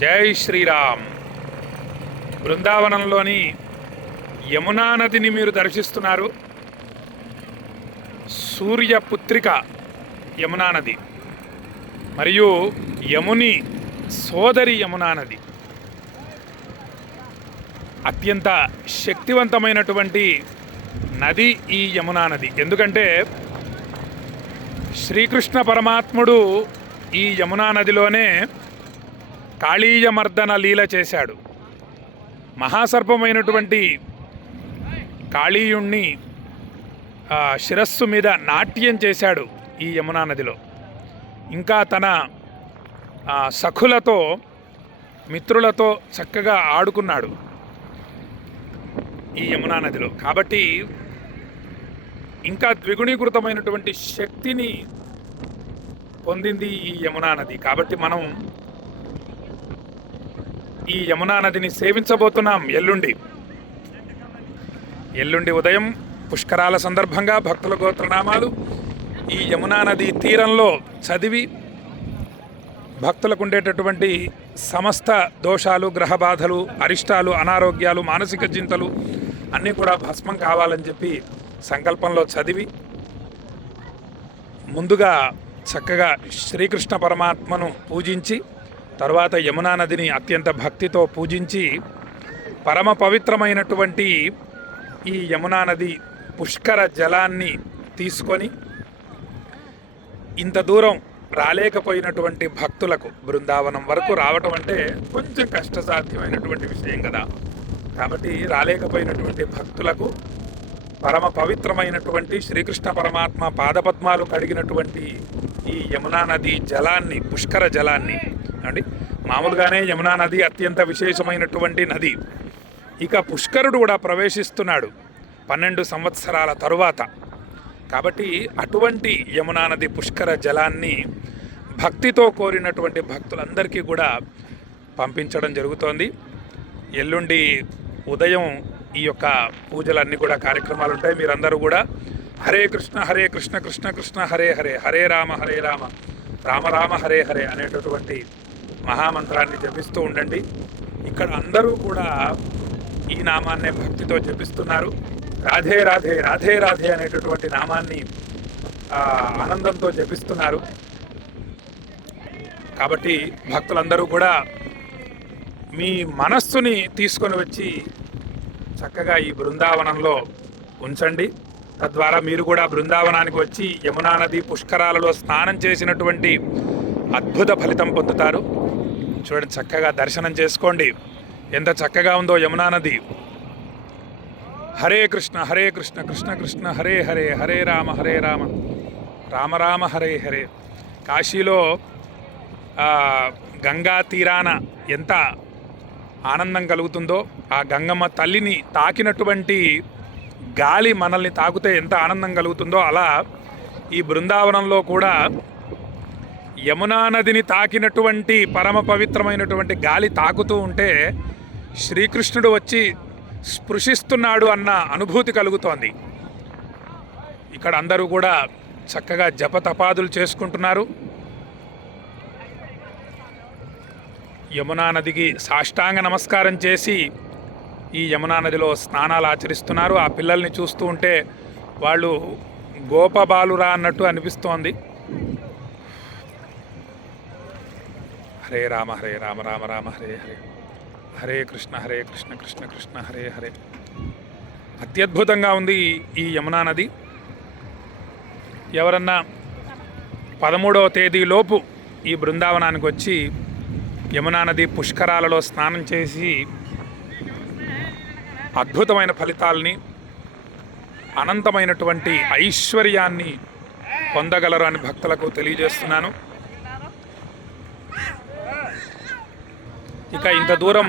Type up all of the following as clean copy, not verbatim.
జై శ్రీరామ్. బృందావనంలోని యమునా నదిని మీరు దర్శిస్తున్నారు. సూర్యపుత్రిక యమునా నది మరియు యముని సోదరి యమునా నది. అత్యంత శక్తివంతమైనటువంటి నది ఈ యమునా నది. ఎందుకంటే శ్రీకృష్ణ పరమాత్ముడు ఈ యమునా నదిలోనే కాళీయమర్దన లీల చేశాడు. మహాసర్పమైనటువంటి కాళీయుణ్ణి శిరస్సు మీద నాట్యం చేశాడు ఈ యమునా నదిలో. ఇంకా తన సఖులతో మిత్రులతో చక్కగా ఆడుకున్నాడు ఈ యమునా నదిలో. కాబట్టి ఇంకా ద్విగుణీకృతమైనటువంటి శక్తిని పొందింది ఈ యమునా నది. కాబట్టి మనం ఈ యమునా నదిని సేవించబోతున్నాం. ఎల్లుండి ఉదయం పుష్కరాల సందర్భంగా భక్తుల గోత్రనామాలు ఈ యమునా నది తీరంలో చదివి భక్తులకు ఉండేటటువంటి సమస్త దోషాలు, గ్రహ బాధలు, అరిష్టాలు, అనారోగ్యాలు, మానసిక చింతలు అన్నీ కూడా భస్మం కావాలని చెప్పి సంకల్పంలో చదివి ముందుగా చక్కగా శ్రీకృష్ణ పరమాత్మను పూజించి తర్వాత యమునా నదిని అత్యంత భక్తితో పూజించి పరమ పవిత్రమైనటువంటి ఈ యమునా నది పుష్కర జలాన్ని తీసుకొని ఇంత దూరం రాలేకపోయినటువంటి భక్తులకు బృందావనం వరకు రావటం అంటే కొంచెం కష్టసాధ్యమైనటువంటి విషయం కదా. కాబట్టి రాలేకపోయినటువంటి భక్తులకు పరమ పవిత్రమైనటువంటి శ్రీకృష్ణ పరమాత్మ పాదపద్మాలు కడిగినటువంటి ఈ యమునా నది జలాన్ని, పుష్కర జలాన్ని అండి. మామూలుగానే యమునా నది అత్యంత విశేషమైనటువంటి నది. ఇక పుష్కరుడు కూడా ప్రవేశిస్తున్నాడు 12 సంవత్సరాల తరువాత. కాబట్టి అటువంటి యమునా నది పుష్కర జలాన్ని భక్తితో కోరినటువంటి భక్తులందరికీ కూడా పంపించడం జరుగుతోంది. ఎల్లుండి ఉదయం ఈ యొక్క పూజలన్నీ కూడా కార్యక్రమాలు ఉంటాయి. మీరందరూ కూడా హరే కృష్ణ కృష్ణ కృష్ణ హరే హరే, హరే రామ రామ రామ హరే హరే అనేటటువంటి మహామంత్రాన్ని జపిస్తూ ఉండండి. ఇక్కడ అందరూ కూడా ఈ నామాన్నే భక్తితో జపిస్తున్నారు. రాధే రాధే రాధే రాధే అనేటటువంటి నామాన్ని ఆనందంతో జపిస్తున్నారు. కాబట్టి భక్తులందరూ కూడా మీ మనస్సుని తీసుకొని వచ్చి చక్కగా ఈ బృందావనంలో ఉంచండి. తద్వారా మీరు కూడా బృందావనానికి వచ్చి యమునా నది పుష్కరాలలో స్నానం చేసినటువంటి అద్భుత ఫలితం పొందుతారు. చూడండి, చక్కగా దర్శనం చేసుకోండి. ఎంత చక్కగా ఉందో యమునా నది. హరే కృష్ణ కృష్ణ కృష్ణ హరే హరే, హరే రామ రామ రామ హరే హరే. కాశీలో గంగా తీరాన ఎంత ఆనందం కలుగుతుందో, ఆ గంగమ్మ తల్లిని తాకినటువంటి గాలి మనల్ని తాకితే ఎంత ఆనందం కలుగుతుందో, అలా ఈ బృందావనంలో కూడా యమునా నదిని తాకినటువంటి పరమ పవిత్రమైనటువంటి గాలి తాకుతూ ఉంటే శ్రీకృష్ణుడు వచ్చి స్పృశిస్తున్నాడు అన్న అనుభూతి కలుగుతోంది. ఇక్కడ అందరూ కూడా చక్కగా జపతపాదులు చేసుకుంటున్నారు. యమునా నదికి సాష్టాంగ నమస్కారం చేసి ఈ యమునా నదిలో స్నానాలు ఆచరిస్తున్నారు. ఆ పిల్లల్ని చూస్తూ ఉంటే వాళ్ళు గోపబాలురా అన్నట్టు అనిపిస్తోంది. హరే రామ రామ రామ హరే హరే, హరే కృష్ణ కృష్ణ కృష్ణ హరే హరే. అత్యద్భుతంగా ఉంది ఈ యమునా నది. ఎవరన్నా 13వ తేదీలోపు ఈ బృందావనానికి వచ్చి యమునా నది పుష్కరాలలో స్నానం చేసి అద్భుతమైన ఫలితాలని, అనంతమైనటువంటి ఐశ్వర్యాన్ని పొందగలరు అని భక్తులకు తెలియజేస్తున్నాను. ఇక ఇంత దూరం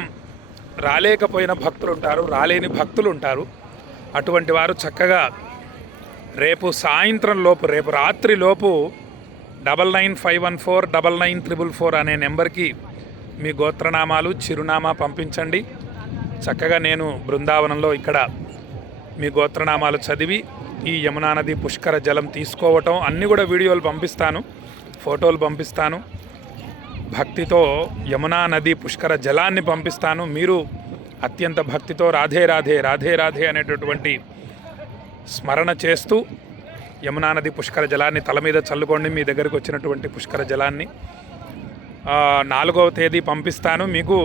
రాలేకపోయిన భక్తులు ఉంటారు, రాలేని భక్తులు ఉంటారు. అటువంటి వారు చక్కగా రేపు సాయంత్రం లోపు, రేపు రాత్రి లోపు 9951499444 అనే నెంబర్కి మీ గోత్రనామాలు, చిరునామా పంపించండి. చక్కగా నేను బృందావనంలో ఇక్కడ మీ గోత్రనామాలు చదివి ఈ యమునా నది పుష్కర జలం తీసుకోవటం అన్నీ కూడా వీడియోలు పంపిస్తాను, ఫోటోలు పంపిస్తాను. భక్తితో యమునా నది పుష్కర జలాన్ని పంపిస్తాను. మీరు అత్యంత భక్తితో రాధే రాధే రాధే రాధే అనేటటువంటి స్మరణ చేస్తూ యమునా నది పుష్కర జలాన్ని తల మీద చల్లుకోండి. మీ దగ్గరకు వచ్చినటువంటి పుష్కర జలాన్ని 4వ తేదీ పంపిస్తాను. మీకు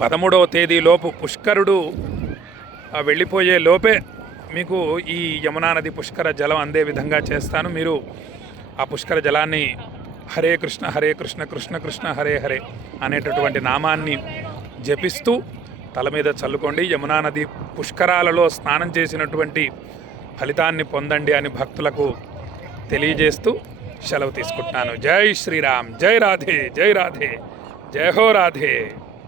13వ తేదీలోపు పుష్కరుడు వెళ్ళిపోయే లోపే మీకు ఈ యమునా నది పుష్కర జలం అందే విధంగా చేస్తాను. మీరు ఆ పుష్కర జలాన్ని హరే కృష్ణ కృష్ణ కృష్ణ హరే హరే అనేటటువంటి నామాన్ని జపిస్తూ తల మీద చల్లుకోండి. యమునా నది పుష్కరాలలో స్నానం చేసినటువంటి ఫలితాన్ని పొందండి అని భక్తులకు తెలియజేస్తూ సెలవు తీసుకుంటున్నాను. జై శ్రీరామ్, జై రాధే, జై రాధే, జై హో రాధే.